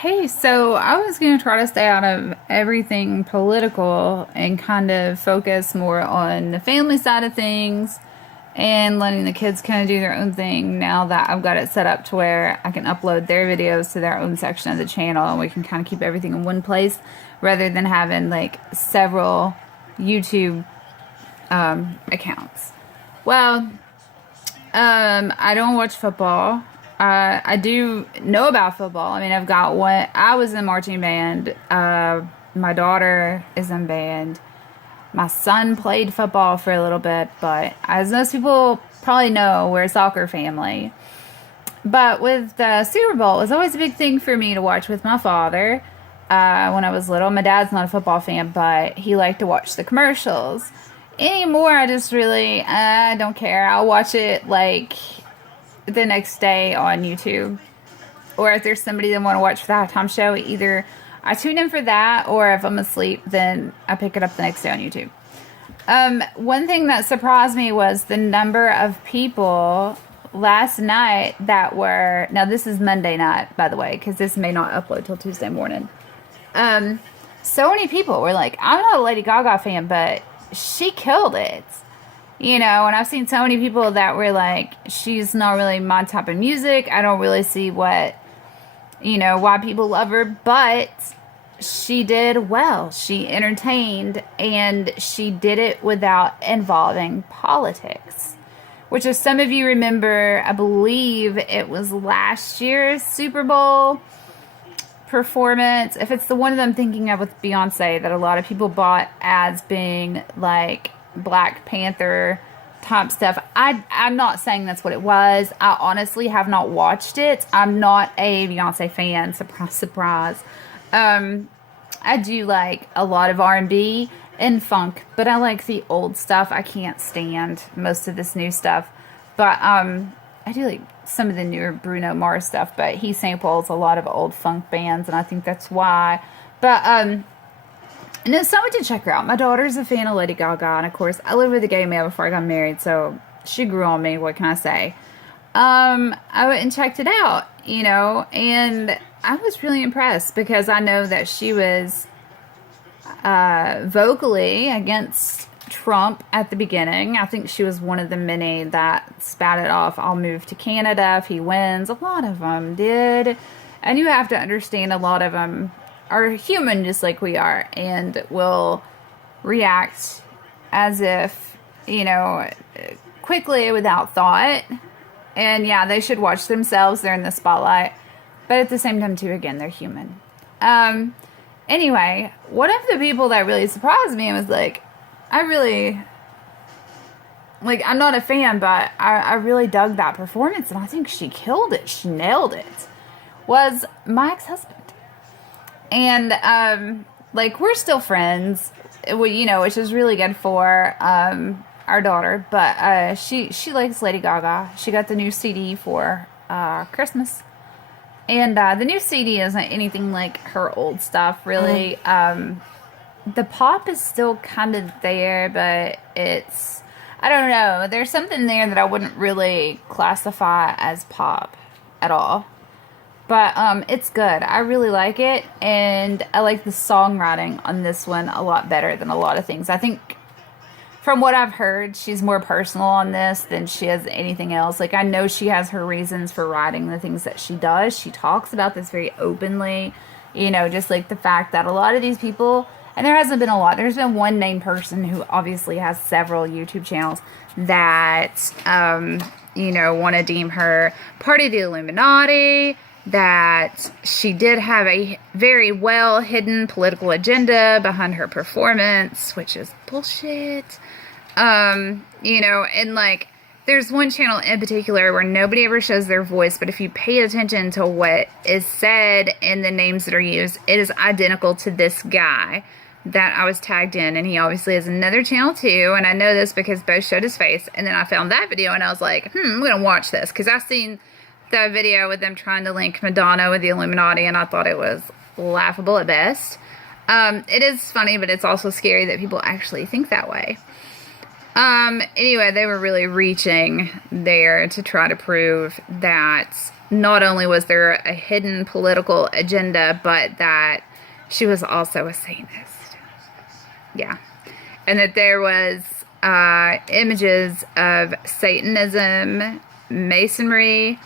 Hey, so I was going to try to stay out of everything political and kind of focus more on the family side of things and letting the kids kind of do their own thing now that I've got it set up to where I can upload their videos to their own section of the channel and we can kind of keep everything in one place rather than having like several YouTube accounts. Well, I don't watch football. I do know about football. I mean, I've got one. I was in marching band. My daughter is in band. My son played football for a little bit, but as most people probably know, we're a soccer family. But with the Super Bowl, it was always a big thing for me to watch with my father when I was little. My dad's not a football fan, but he liked to watch the commercials. Anymore, I just really, I don't care. I'll watch it like the next day on YouTube. Or if there's somebody that I want to watch for the halftime show, either I tune in for that, or if I'm asleep, then I pick it up the next day on YouTube. One thing that surprised me was the number of people last night that were, now this is Monday night, by the way, because this may not upload till Tuesday morning. So many people were like, I'm not a Lady Gaga fan, but she killed it. You know, and I've seen so many people that were like, she's not really my type of music. I don't really see what, why people love her. But she did well. She entertained, and she did it without involving politics. Which, if some of you remember, I believe it was last year's Super Bowl performance. If it's the one that I'm thinking of with Beyonce that a lot of people bought as being like Black Panther type stuff. I'm not saying that's what it was. I honestly have not watched it. I'm not a Beyonce fan. Surprise, surprise. I do like a lot of R&B and funk, but I like the old stuff. I can't stand most of this new stuff. But I do like some of the newer Bruno Mars stuff, but he samples a lot of old funk bands, and I think that's why. But and then someone to check her out. My daughter's a fan of Lady Gaga, and of course, I lived with a gay man before I got married, so she grew on me. What can I say? I went and checked it out, and I was really impressed because I know that she was vocally against Trump at the beginning. I think she was one of the many that spouted off, I'll move to Canada if he wins. A lot of them did. And you have to understand, a lot of them are human just like we are and will react as if, quickly without thought. And yeah, they should watch themselves. They're in the spotlight. But at the same time, too, again, they're human. Anyway, one of the people that really surprised me was like, I'm not a fan, but I really dug that performance, and I think she killed it. She nailed it. Was my ex-husband. And, we're still friends, which is really good for, our daughter, but, she likes Lady Gaga. She got the new CD for, Christmas. And, the new CD isn't anything like her old stuff, really. The pop is still kind of there, but it's, I don't know. There's something there that I wouldn't really classify as pop at all. But it's good. I really like it, and I like the songwriting on this one a lot better than a lot of things. I think from what I've heard, she's more personal on this than she is anything else. Like, I know she has her reasons for writing the things that she does. She talks about this very openly, just like the fact that a lot of these people, and there hasn't been a lot, there's been one named person who obviously has several YouTube channels that, want to deem her part of the Illuminati, that she did have a very well hidden political agenda behind her performance, which is bullshit. And like, there's one channel in particular where nobody ever shows their voice, but if you pay attention to what is said and the names that are used, it is identical to this guy that I was tagged in, and he obviously has another channel too, and I know this because both showed his face, and then I found that video, and I was like, I'm gonna watch this, because I've seen the video with them trying to link Madonna with the Illuminati, and I thought it was laughable at best. It is funny, but it's also scary that people actually think that way. Anyway, they were really reaching there to try to prove that not only was there a hidden political agenda, but that she was also a Satanist. Yeah. And that there was images of Satanism, Masonry,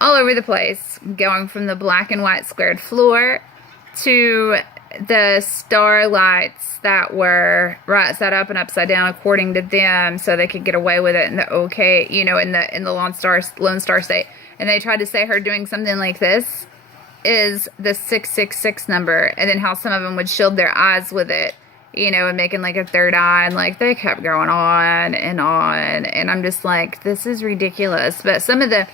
all over the place, going from the black and white squared floor to the starlights that were right side up and upside down according to them, so they could get away with it in the in the Lone Star State. And they tried to say her doing something like this is the 666 number, and then how some of them would shield their eyes with it, and making like a third eye, and like they kept going on, and I'm just like, this is ridiculous. But some of the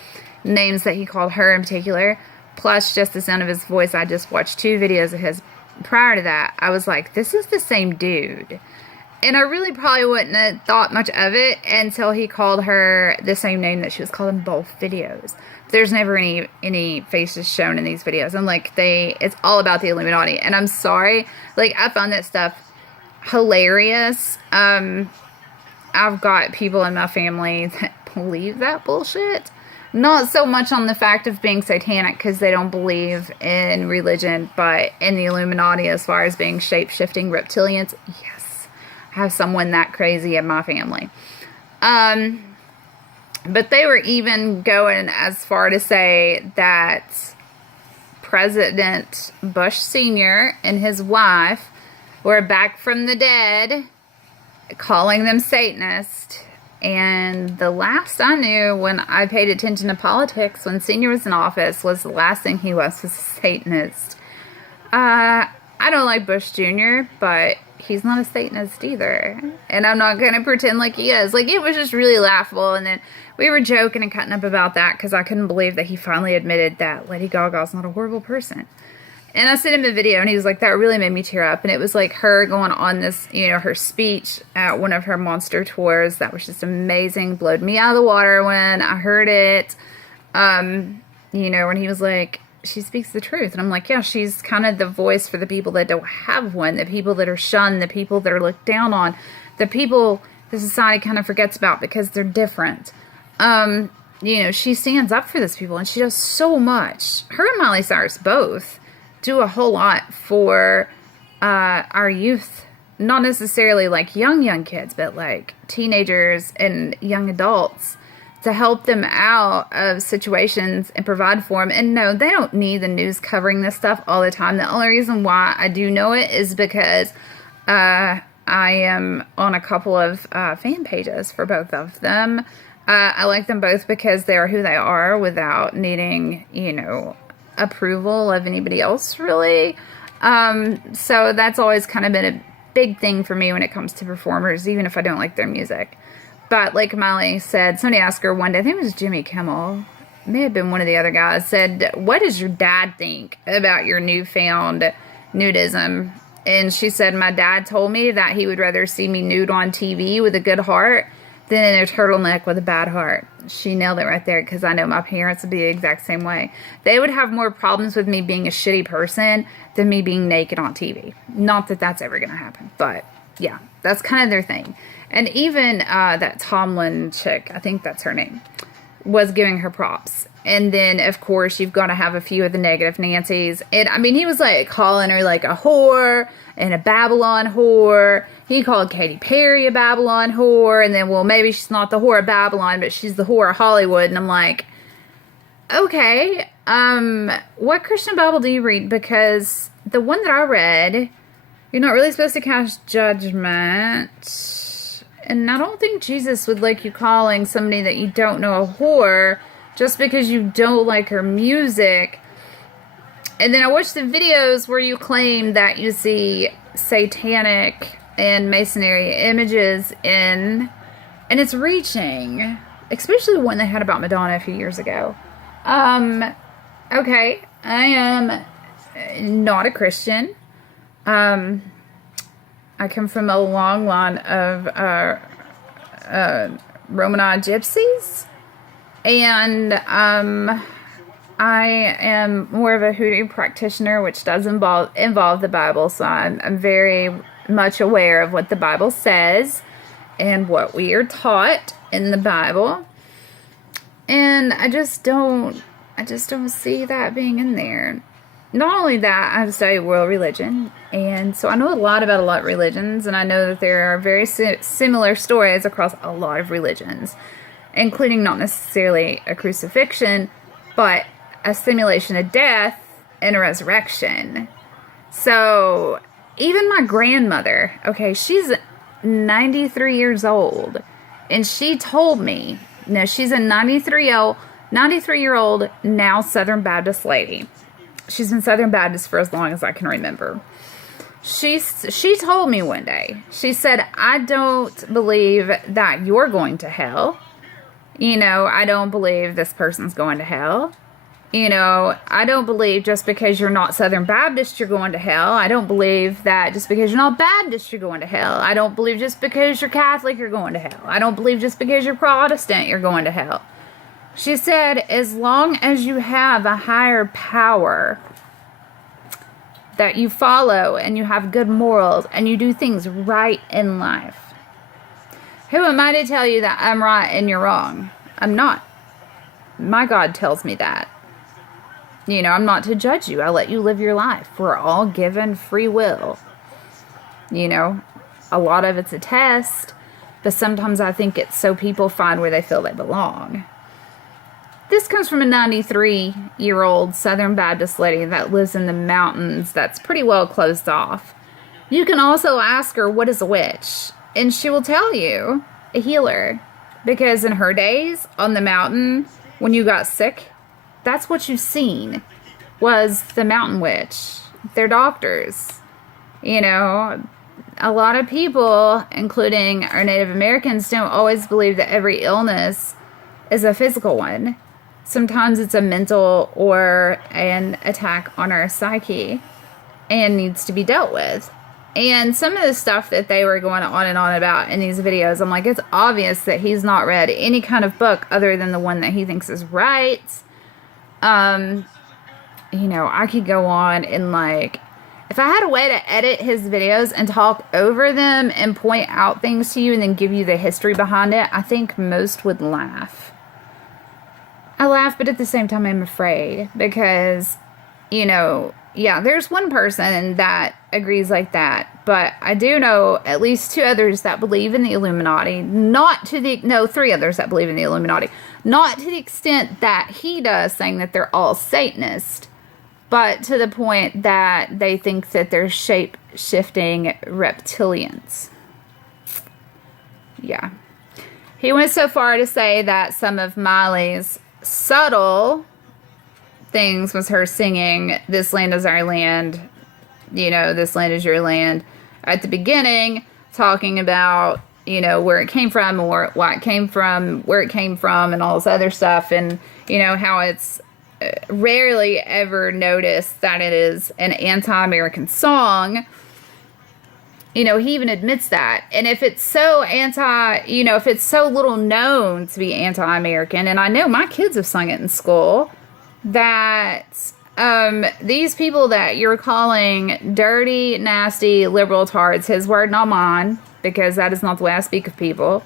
names that he called her in particular, plus just the sound of his voice, I just watched 2 videos of his prior to that. I was like, this is the same dude. And I really probably wouldn't have thought much of it until he called her the same name that she was called in both videos. There's never any faces shown in these videos. I'm like, it's all about the Illuminati. And I'm sorry, like, I found that stuff hilarious. I've got people in my family that believe that bullshit. Not so much on the fact of being satanic, because they don't believe in religion, but in the Illuminati as far as being shape-shifting reptilians. Yes, I have someone that crazy in my family. But they were even going as far to say that President Bush Sr. and his wife were back from the dead, calling them Satanists. And the last I knew, when I paid attention to politics, when Senior was in office, was the last thing he was a Satanist. I don't like Bush Jr., but he's not a Satanist either. And I'm not going to pretend like he is. Like, it was just really laughable. And then we were joking and cutting up about that, because I couldn't believe that he finally admitted that Lady Gaga's not a horrible person. And I sent him a video, and he was like, that really made me tear up. And it was like her going on this, her speech at one of her monster tours. That was just amazing. Blowed me out of the water when I heard it. When he was like, she speaks the truth. And I'm like, yeah, she's kind of the voice for the people that don't have one, the people that are shunned, the people that are looked down on, the people the society kind of forgets about because they're different. She stands up for those people, and she does so much. Her and Miley Cyrus both do a whole lot for our youth. Not necessarily like young kids, but like teenagers and young adults, to help them out of situations and provide for them. And no, they don't need the news covering this stuff all the time. The only reason why I do know it is because I am on a couple of fan pages for both of them. I like them both because they are who they are without needing, approval of anybody else, really. So that's always kind of been a big thing for me when it comes to performers, even if I don't like their music. But like Miley said, somebody asked her one day, I think it was Jimmy Kimmel, may have been one of the other guys, said, what does your dad think about your newfound nudism? And she said, my dad told me that he would rather see me nude on TV with a good heart than in a turtleneck with a bad heart. She nailed it right there, because I know my parents would be the exact same way. They would have more problems with me being a shitty person than me being naked on TV. Not that that's ever going to happen, but yeah, that's kind of their thing. And even that Tomlin chick, I think that's her name, was giving her props. And then, of course, you've got to have a few of the negative Nancys. And, I mean, he was, like, calling her, like, a whore and a Babylon whore. He called Katy Perry a Babylon whore. And then, well, maybe she's not the whore of Babylon, but she's the whore of Hollywood. And I'm like, okay, what Christian Bible do you read? Because the one that I read, you're not really supposed to cast judgment. And I don't think Jesus would like you calling somebody that you don't know a whore just because you don't like her music. And then I watched the videos where you claim that you see satanic and masonry images in, and it's reaching, especially the one they had about Madonna a few years ago. Okay, I am not a Christian. I come from a long line of Romanized gypsies. And I am more of a hoodoo practitioner, which does involve the Bible. So I'm very much aware of what the Bible says and what we are taught in the Bible. And I just don't I just don't see that being in there. Not only that, I have studied world religion, and so I know a lot about a lot of religions, and I know that there are very similar stories across a lot of religions, including not necessarily a crucifixion, but a simulation of death and a resurrection. So, even my grandmother, okay, she's 93 years old, and she told me, no, she's a 93-year-old now Southern Baptist lady. She's been Southern Baptist for as long as I can remember. She told me one day, she said, I don't believe that you're going to hell. You know, I don't believe this person's going to hell. You know, I don't believe just because you're not Southern Baptist, you're going to hell. I don't believe that just because you're not Baptist, you're going to hell. I don't believe just because you're Catholic, you're going to hell. I don't believe just because you're Protestant, you're going to hell. She said, as long as you have a higher power that you follow and you have good morals and you do things right in life, who am I to tell you that I'm right and you're wrong? I'm not. My God tells me that. You know, I'm not to judge you. I let you live your life. We're all given free will. You know, a lot of it's a test, but sometimes I think it's so people find where they feel they belong. This comes from a 93-year-old Southern Baptist lady that lives in the mountains that's pretty well closed off. You can also ask her, what is a witch? And she will tell you, a healer. Because in her days, on the mountain, when you got sick, that's what you've seen, was the mountain witch. They're doctors. You know, a lot of people, including our Native Americans, don't always believe that every illness is a physical one. Sometimes it's a mental or an attack on our psyche and needs to be dealt with. And some of the stuff that they were going on and on about in these videos, I'm like, it's obvious that he's not read any kind of book other than the one that he thinks is right. You know, I could go on and like, if I had a way to edit his videos and talk over them and point out things to you and then give you the history behind it, I think most would laugh. I laugh, but at the same time, I'm afraid because, you know, yeah, there's one person that agrees like that, but I do know at least two others that believe in the Illuminati, three others that believe in the Illuminati, not to the extent that he does, saying that they're all Satanist, but to the point that they think that they're shape-shifting reptilians. Yeah. He went so far to say that some of Miley's subtle things was her singing, "This land is our land," you know, "This land is your land," at the beginning, talking about, you know, where it came from, or why it came from, where it came from, and all this other stuff, and, you know, how it's rarely ever noticed that it is an anti-American song. You know, he even admits that. And if it's so if it's so little known to be anti-American, and I know my kids have sung it in school, that these people that you're calling dirty, nasty, liberal tards, his word, not mine, because that is not the way I speak of people,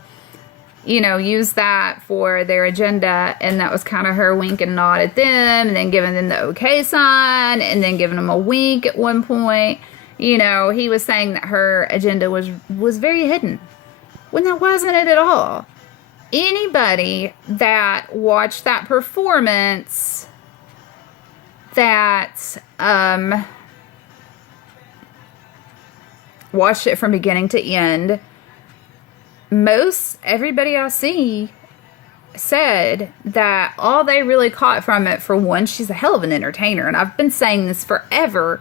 you know, use that for their agenda, and that was kind of her wink and nod at them, and then giving them the okay sign, and then giving them a wink at one point. You know, he was saying that her agenda was very hidden, when that wasn't it at all. Anybody that watched that performance, that watched it from beginning to end, everybody I see said that all they really caught from it, for one, she's a hell of an entertainer, and I've been saying this forever,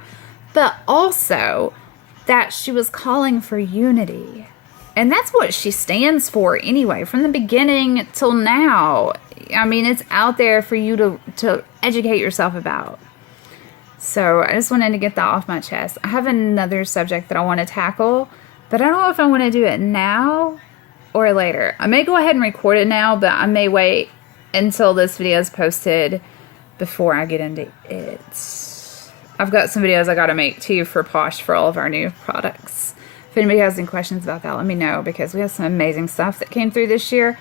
but also that she was calling for unity. And that's what she stands for anyway, from the beginning till now. I mean, it's out there for you to educate yourself about. So I just wanted to get that off my chest. I have another subject that I want to tackle, but I don't know if I want to do it now or later. I may go ahead and record it now, but I may wait until this video is posted before I get into it. I've got some videos I got to make too for Posh for all of our new products. If anybody has any questions about that, let me know, because we have some amazing stuff that came through this year.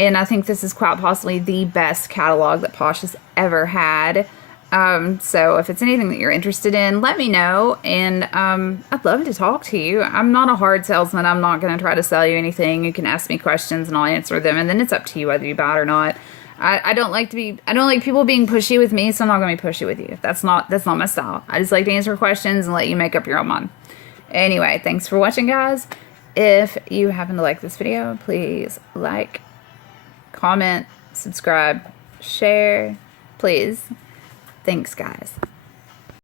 And I think this is quite possibly the best catalog that Posh has ever had. So if it's anything that you're interested in, let me know. And I'd love to talk to you. I'm not a hard salesman. I'm not going to try to sell you anything. You can ask me questions and I'll answer them. And then it's up to you whether you buy it or not. I don't like people being pushy with me, so I'm not going to be pushy with you. That's not my style. I just like to answer questions and let you make up your own mind. Anyway, thanks for watching, guys. If you happen to like this video, please like, comment, subscribe, share, please. Thanks, guys.